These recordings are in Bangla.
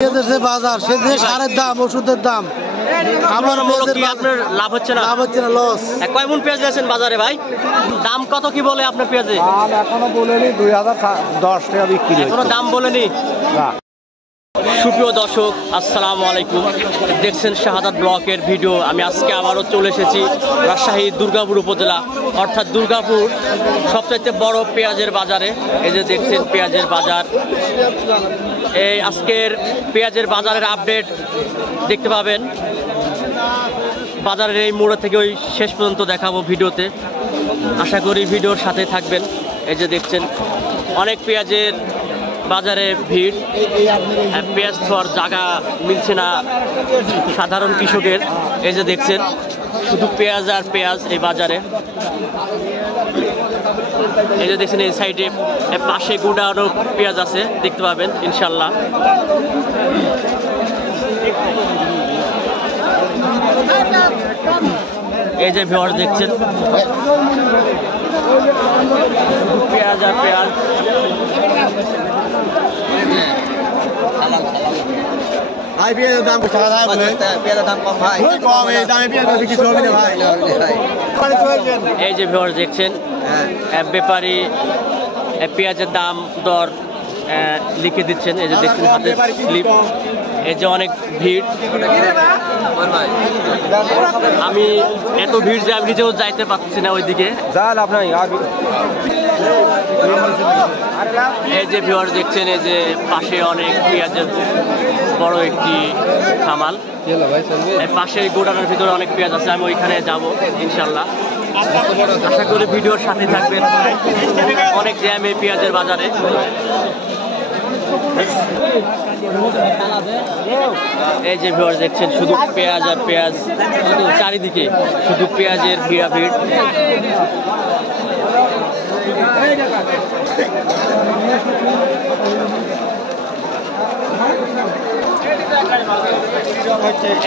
বাজার সেদিকে সারের দাম, ওষুধের দাম, আপনার লাভ হচ্ছে না? লাভ হচ্ছে না, লস। কয় মণ পেঁয়াজ দিয়েছেন বাজারে ভাই? দাম কত কি বলে আপনার পেঁয়াজে? এখনো বলেনি 2010 টাকা বিক্রি, এখনো দাম বলেনি। সুপ্রিয় দর্শক, আসসালামু আলাইকুম। দেখছেন শাহাদাত ব্লকের ভিডিও। আমি আজকে আবারও চলে এসেছি রাজশাহী দুর্গাপুর উপজেলা, অর্থাৎ দুর্গাপুর সবচাইতে বড় পেঁয়াজের বাজারে। এই যে দেখছেন পেঁয়াজের বাজার। এই আজকের পেঁয়াজের বাজারের আপডেট দেখতে পাবেন বাজারের এই মোড় থেকে ওই শেষ পর্যন্ত দেখাবো ভিডিওতে। আশা করি ভিডিওর সাথে থাকবেন। এই যে দেখছেন অনেক পেঁয়াজের বাজারে ভিড়। পেঁয়াজ খাওয়ার জায়গা মিলছে না সাধারণ কৃষকের। এই যে দেখছেন শুধু পেঁয়াজ আর পেঁয়াজ এই বাজারে। এই যে দেখছেন এই সাইডে পাশে গোডাউনও পেঁয়াজ আছে, দেখতে পাবেন ইনশাল্লাহ। এই যে ভিউয়ার দেখছেন পেঁয়াজ আর পেঁয়াজ। ভাই পেঁয়াজের দাম কত টাকা? পেঁয়াজের দাম কম ভাই, কম। এই দামে পেঁয়াজ বিক্রি করবে না ভাই। এই যে ভিউয়ার দেখছেন ব্যাপারী পেঁয়াজের দাম দর লিখে দিচ্ছেন। এই যে দেখছেন হাতে স্লিপ। এই যে অনেক ভিড়। আমি এত ভিড় যে আমি নিজেও যাইতে পারছি না ওইদিকে। এই যে ভিউয়ার দেখছেন এই যে পাশে অনেক পেঁয়াজের বড় একটি খামাল। পাশে গোডাউনের ভিতরে অনেক পেঁয়াজ আছে, আমি ওইখানে যাব ইনশাল্লাহ। আশা করি ভিডিওর সাথে থাকবেন। অনেক জ্যাম এই পেঁয়াজের বাজারে। এই যে ভিউয়ার দেখছেন শুধু পেঁয়াজ আর পেঁয়াজ, চারিদিকে শুধু পেঁয়াজের ভিড়।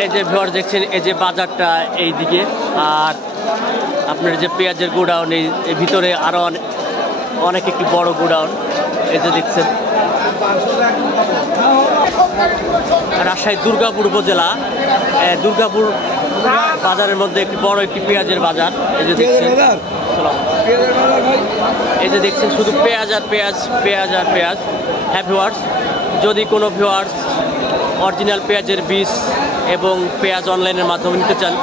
এই যে ভিউয়ার দেখছেন এই যে বাজারটা এই দিকে, আর আপনার যে পেঁয়াজের গোডাউন এই ভিতরে আরো অনেক একটি বড় গোডাউন। এই যে দেখছেন রাজশাহী দুর্গাপুর উপজেলা, দুর্গাপুর বাজারের মধ্যে একটি বড় একটি পেঁয়াজের বাজার। এই যে দেখছেন শুধু পেঁয়াজ আর পেঁয়াজ, পেঁয়াজ আর পেঁয়াজ। হ্যাঁ ভিউয়ার্স, যদি কোনো ভিউয়ার্স অরিজিনাল পেঁয়াজের বীজ এবং পেঁয়াজ অনলাইনের মাধ্যমে নিতে চান,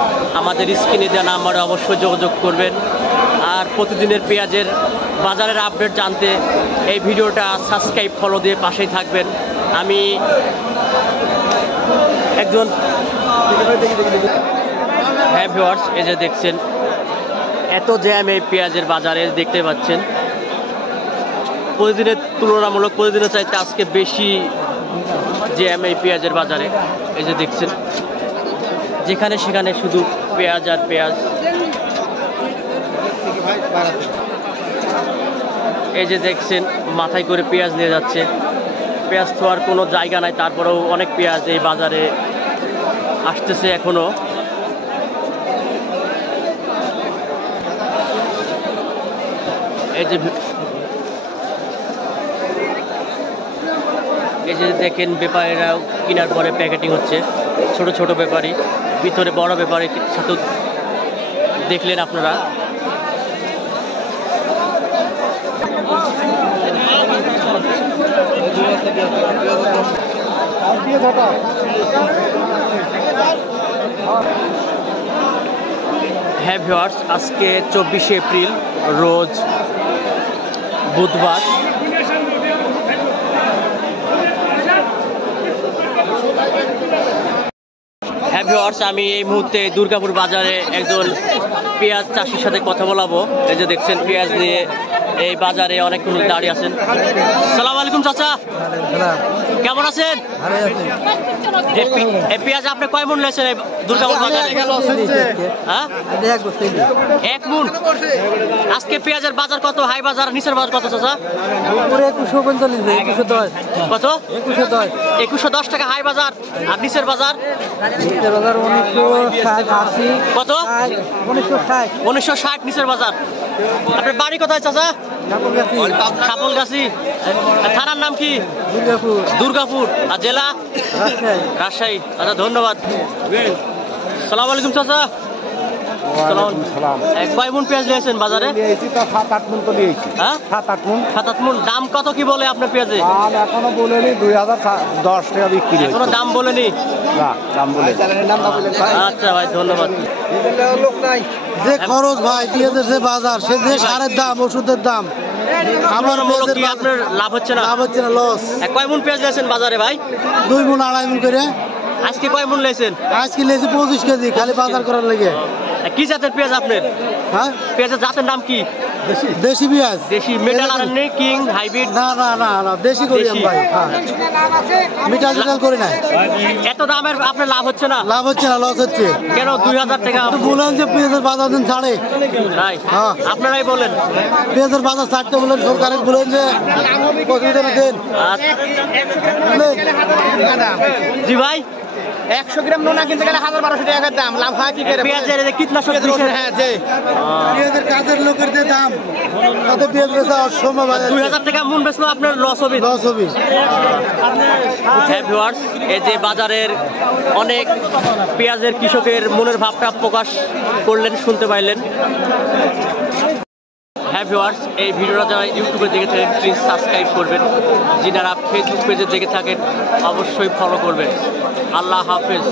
আমাদের স্ক্রিনে দেওয়া নাম্বারে অবশ্যই যোগাযোগ করবেন। আর প্রতিদিনের পেঁয়াজের বাজারের আপডেট জানতে এই ভিডিওটা সাবস্ক্রাইব, ফলো দিয়ে পাশেই থাকবেন। আমি একজন হ্যাঁ ভিউয়ার্স, এই যে দেখছেন এত জ্যাম এই পেঁয়াজের বাজারে, দেখতে পাচ্ছেন প্রতিদিনের তুলনামূলক প্রতিদিনের চাইতে আজকে বেশি জ্যাম এই পেঁয়াজের বাজারে। এই যে দেখছেন যেখানে সেখানে শুধু পেঁয়াজ আর পেঁয়াজ। এই যে দেখছেন মাথায় করে পেঁয়াজ নিয়ে যাচ্ছে। পেঁয়াজ খাওয়ার কোনো জায়গা নাই, তারপরেও অনেক পেঁয়াজ এই বাজারে আসতেছে এখনো। এই যে দেখেন ব্যাপারীরা কেনার পরে প্যাকেটিং হচ্ছে, ছোট ছোট ব্যাপারী, ভিতরে বড় ব্যাপারী সাথে দেখলেন আপনারা। হ্যাঁ ভিউয়ার্স, আজকে 24শে এপ্রিল, রোজ বুধবার। হ্যাঁ ভিউয়ার্স, আমি এই মুহূর্তে দুর্গাপুর বাজারে একজন পেঁয়াজ চাষির সাথে কথা বলাবো। এই যে দেখছেন পেঁয়াজ নিয়ে এই বাজারে অনেকক্ষণ দাঁড়িয়ে আছেন। আসসালামু আলাইকুম চাচা, কেমন আছেন? এই পেঁয়াজ আপনি কয় মণ নিয়েছেন এই দুর্গাপুর বাজারে? হ্যাঁ, 1 মণ। আজকে পেঁয়াজের বাজার কত? হাই বাজার, নিচের বাজার কত চাচা? 2110। কত? 2110 টাকা হাই বাজার। আর নিচের বাজার? 1960। কত? 1960 নিচের বাজার। আপনার বাড়ি কোথায় চাচা? সাপলগাছি। থানার নাম কি? দুর্গাপুর। আর জেলা? রাজশাহী। আচ্ছা, ধন্যবাদ। সালাম আলাইকুম চাচা। কয় মন পেঁয়াজ নিয়েছেন বাজারে? 7-8 মন তো নিয়েছি। হ্যাঁ, 7-8 মন। 7-8 মন। দাম কত কি বলে আপনার পেঁয়াজে? এখনো বলেনি, 2010 টাকা বিক্রি। এখনো দাম বলেনি? না, দাম বলে। আচ্ছা ভাই, ধন্যবাদ। যে খরচ ভাই, পেঁয়াজের যে বাজার, সে যে সারের দাম, ওষুধের দাম, আমার কি আপনার লাভ হচ্ছে না? লাভ হচ্ছে না, লস। কয় মন পেঁয়াজ নিয়েছেন বাজারে ভাই? 2 মন 2.5 মন করে। আজকে কয় মন নিয়েছেন? আজকে লেছি 25 কেজি, খালি বাজার করার লেগে। কি জাতের পেঁয়াজ আপনার? হ্যাঁ, পেঁয়াজের জাতের নাম কি? দেশি পেঁয়াজ। দেশি মেটাল আর নেই, কিং হাইব্রিড? না না না না, দেশি করি আমি ভাই। হ্যাঁ, মিটাল টিটাল করি না। এত দামের আপনার লাভ হচ্ছে না? লাভ হচ্ছে না, লস হচ্ছে। কেন? 2000 টাকা বলেন যে পেঁয়াজের বাজার দিন ছাড়ে। তাই হ্যাঁ, আপনারাই বলেন পেঁয়াজের বাজার ছাড়তে বলেন, সরকারের বলেন যে প্রতিবেদন দেন। জি ভাই, 100 গ্রাম নোনা কিনতে গেলে 1200 টাকার দাম। লাভ হয় কি করে? পেঁয়াজের কীটনাশক দিচ্ছেন? হ্যাঁ, যে পেঁয়াজের কাজের লোকের যে দাম, তাতে পেঁয়াজ বেচা অসম্ভব। 2000 টাকা মন বেচলো আপনার লস হবে? লস হবে। হ্যাঁ ভিউয়ার্স, এই যে বাজারের অনেক পেঁয়াজের কৃষকের মনের ভাবটা প্রকাশ করলেন, শুনতে পাইলেন। হ্যাঁ ভিউয়ার্স, এই ভিডিওটা যারা ইউটিউবে দেখে থাকেন প্লিজ সাবস্ক্রাইব করবেন। যিনারা ফেসবুক পেজে দেখে থাকেন অবশ্যই ফলো করবেন। আল্লাহ হাফেজ।